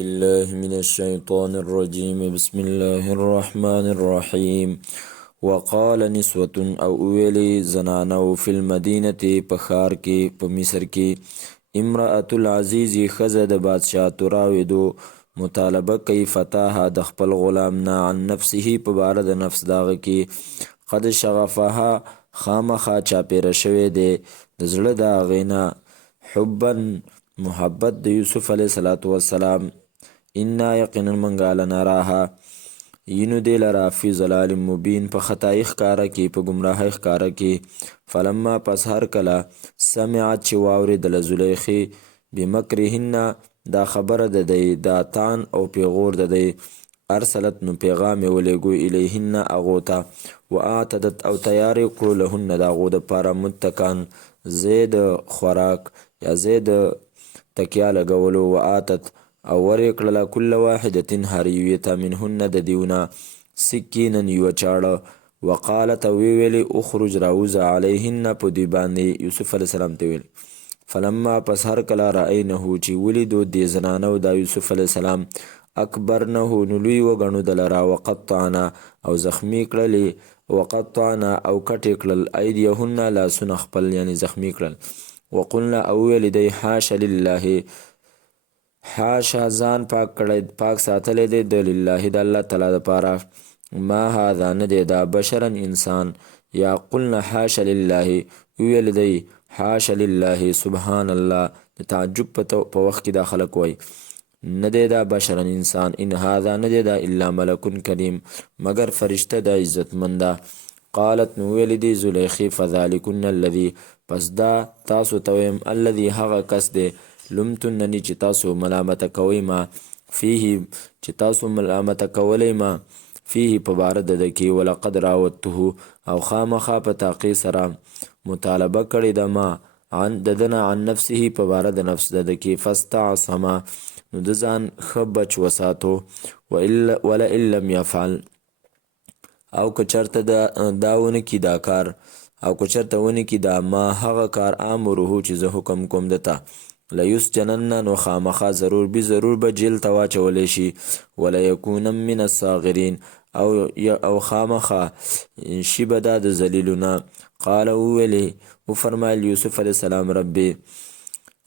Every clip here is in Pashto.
الله من الشيطان الرجيم بسم الله الرحمن الرحيم وقال نسوة او ویلی زنانو فی المدینة پخار کی په مصر کی امرأة العزیز خزه د بادشاہ تراودو مطالبه کوي فتاها د خپل غلام نه عن نفسه په باره د نفس داغه کی قد شغفها خامخا چاپیره شوی دی د زړه د هغې نه حبا محبت د یوسف علیه السلام انا یقینا منګه لنراها ینو دی لرا فی ضلال مبین په خطای ښکاره کې په ګمراهۍ ښکاره کې فلما پس هر کله سمعت چې واورېدله زلیخې بمکرهن دا خبره د دی دا تان او پیغور د دی ارسلت نو پیغام یې ولېږو الیهن هغو ته واعتدت او تیارې کړو لهن د هغو دپاره متکان ځای د خوراک یا ځای د تکیه لګولو وآتت او ورې کړله کل واحدة هر یوې ته منهن د دیونه سکینا یوه چاړه وقالت او ویلې اخرج راوځه علیهن په دوی باندې یوسف علیه السلام ته ویل فلما پس هر کله رأینه چې ولیدو دې زنانو دا یوسف علیه السلام اکبرنه نو لوی وګڼو د لره وقطعنا او زخمی کړلې وقطعنا او کټې کړل ایدیهن لاسونه خپل یعنی زخمی کړل وقلنا او ویلې دی حاش لله حاشا ځان پاک کړی پاک ساتلی دی د لله د الله تعالی دپاره ما هذا نه دی دا بشرا انسان یا قلنا حاشا لله ویل دی حاشا لله سبحان الله د تعجب په وخت کې دا خلک وای نه دی دا بشرا انسان ان هذا نه دی دا الا ملک کریم مگر فرشته د عزتمنده قالت نو ویل دی زلیخی فذلکن الذي پس دا تاسو ته ویم الذي هغه کس دی لمتننی چې تاسو ملامت کوئ ما فيه چې تاسو ملامت کولی ما فيه په باره د ده کې ولقد راودته او خامخا په تاقی سره مطالبه کړې ده ما عن د ده نه عن نفسه په باره د نفس د ده کې فاستعصما نو د ځان ښه بچ وساتو ولئن لم یفعل او که چېرته دا ونه کي دا کار او که چېرته ونه کي دا ما هغه کار امره چې زه حکم کوم دته لیسجنن نو خامخا ضرور به جیل ته واچولی شي ولیکونن من الصاغرین او خامخا شي به دا د ذلیلونه قال وویلې وفرمایل یوسف علیه السلام ربي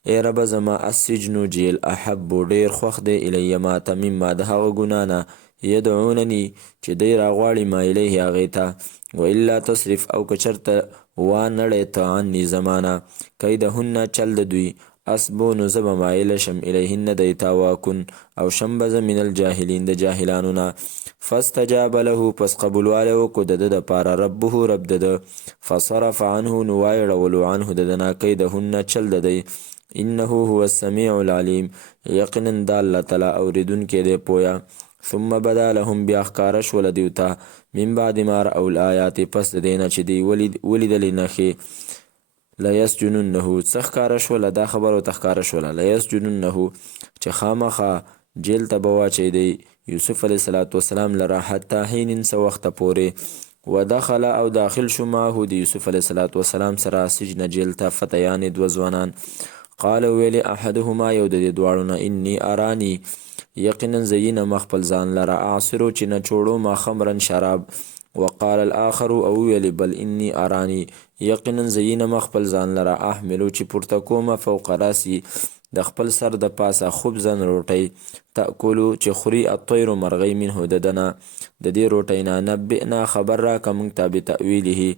ای رب زما السجن جیل احب ډیر خوښ دی الی ما ته مما د هغه ګناه نه یدعونني چې دی راغواړي ما الیه هغې ته والا تصرف او که چېرته وانړی ته عني زمانه کیدهن چل د دوی اسبو نو زه به مایله شم الیهن دی ته واکن او شم به زه من الجاهلین د جاهلانو نه فاستجاب له پس قبولوالی وکړو د ده دپاره ربه رب د ده فصرف عنه نو وایړولو عنه د ده نه کیدهن چل د دی انه هو السمیع العلیم یقینا د الله تعالی اورېدونکی دی پویه ثم بدا لهم بیا ښکاره شوله دیو ته من بعد ما رأوا الآیات پس د دې نه چې دوی ولیدلې نښې لیسجننه څه ښکاره شوله دا خبره ورته ښکاره شوله لیسجننه چې خامخا جیل ته به واچوي دی یوسف علیه السلام لره حتی حین څه وخته پورې ودخل او داخل شو معه د یوسف علیه السلام سره سجن جیل ته فتیان دوه ځوانان قال ویلی احدهما یو د دې دواړو نه انی ارانی یقینا زه مخ خپل ځان لره اعصرو چې نه چوړو ما خمرا شراب وقال الاخر او ویلی بل انی ارانی یقینا زه مخ خپل ځان لره احملو چې پورته کومه فوق راسي د خپل سر د پاسه خبزن روټۍ تاکلو چې خوري الطیر مرغۍ منه د دنه د دې روټۍ نه نبئنا خبر راکه موږ ته بتأویله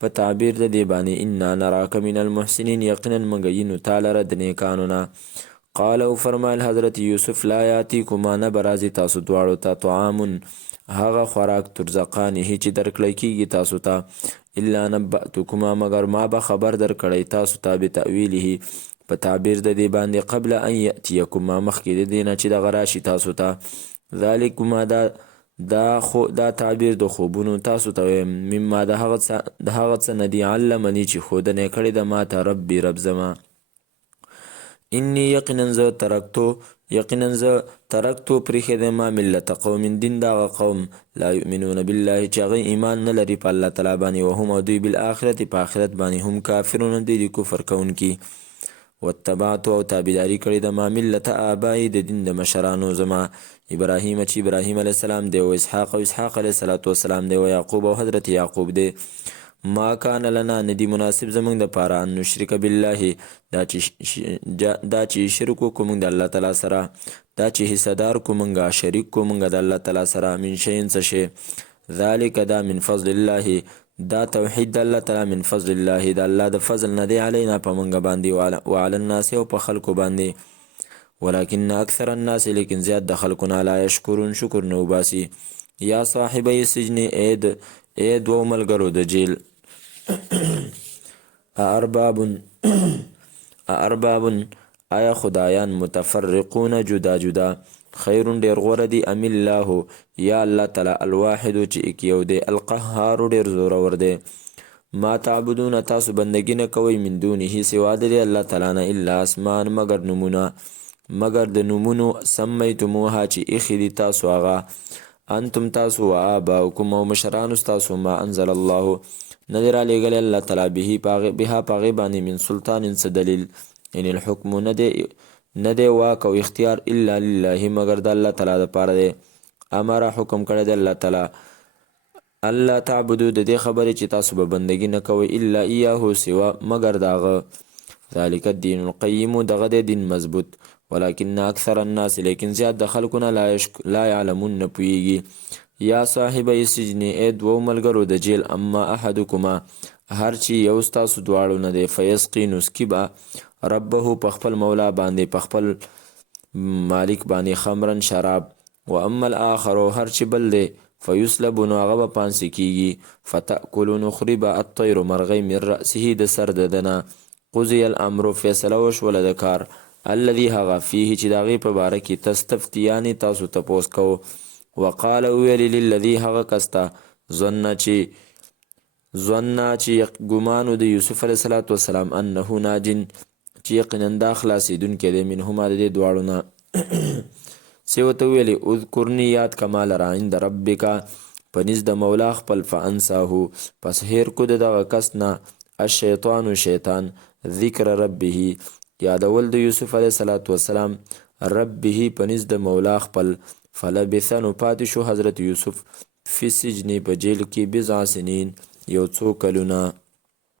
په تعبیر د دې باندې انا نراک من المحسنین یقینا موږ یینو تا لره د نیکانو نه قال او فرمایل حضرت یوسف لا یاتیکما نه به راځي تاسو دواړو ته طعام هغه خوراک ترزقانه چې درکړی کیږي تاسو ته الا نبأتکما مگر ما به خبر درکړی تاسو ته بتأویله په تعبیر د دې باندې قبل ان یأتیکما مخکې د دې نه چې دغه راشي تاسو ته ذلکما دا تعبیر د خوبونو تاسو ته وایم مما د هغه څه نه دي علمني چې ښودنې کړې ده ما ته ربي رب زما انی یقینا زه ترکتو پریښی دی ما ملت قوم دین دغه قوم لا یؤمنون بالله چې هغوی ایمان نه لري په الله تعالی باندې وهم او دوی بالآخرت په آخرت باندې هم کافرون دی د کفر کوونکي واتبعتو او تابعداري کړې د ما ملت آبای د دین د مشرانو زما ابراهیم چې ابراهیم علیه السلام دی، و اسحاق او اسحاق علیه السلام دی، و یعقوب او حضرت یعقوب دی. ما کان لنا ندی مناسب زمونږ د پاره ان نشرک بالله دا چې شرک وکړو موږ د الله تعالی سره، دا چې حصهدار کو موږ شریک کو موږ د الله تعالی سره من شیء څه شی. ذلک دا من فضل الله، دا توحید د الله تعالی من فضل الله د الله د فضل نه دی علینا په موږ باندې وعلى الناس او په خلکو باندې ولکن اکثر الناس لیکن زیات د خلکو لا یشکرون شکر نه وباسي. یا صاحبی السجن اے دو ملګرو د جیل ارباب آیا خدایان متفرقون جدا جدا خیرون ډیر غوره دی ام الله یا الله تعالی الواحد چې ایک یو دی القهار ډیر زورور دی. ما تعبدون تاسو بندگی نه کوئ من دونه سوا د الله تعالی نه الا اسمان مگر د نومونو سمیتموها چې ایښي دي تاسو هغه انتم تاسو و آباؤکم او مشرانو ستاسو ما انزل الله ندی را لیږلی الله تعالی بها پاغې باندې من سلطان څه دلیل. ان الحکم نه دی واک او اختیار الا لله مگر د الله تعالی دپاره دی. امره حکم کړی دی الله تعالی الله تعبدو د دې خبرې چې تاسو به بندگی نه کوئ الا ایاهو سوا مگر داغه. ذلک الدین القیم دغه دی دین مضبوط ولکن اکثر الناس لیکن زیاد د خلکونه لا یعلمون نه پوهیږي. یا صاحبی السجن ای دوو ملګرو د جیل اما احدکما هر چې یو ستاسو دواړو نه دی فیسقي نسکي به ربه په خپل مولا باندې په خپل مالک باندې خمرن شراب و اما الاخر هر چې بل دی فیسلب نو هغه به پانسي کیږي فتأکلو نخري به الطیر مرغۍ من رأسه د سر د دنه قضی الامر فیصله وشوله د کار الذي هغه فيه چې د هغې په باره کې تستفتیانې تاسو تپوس کوو. وقال ویلی للذي هغه کسته ظن چې ګمانو د یوسف علیه السلام انه ناجن چې یقینا دا خلاصېدونکی دی منهما د دې دواړو نه. څه ورته ویلې اذکرني یاد کما لره عند ربک په نزد د مولا خپل فانساهو پس هیر کو د دغه کس نه الشیطان شیطان ذکر ربه یادول د یوسف علیه السلام ربه په نزد د مولا خپل فلبث نو پاتې شو حضرت یوسف فی سجن په جیل کې بضع سنین یو څو کلونه.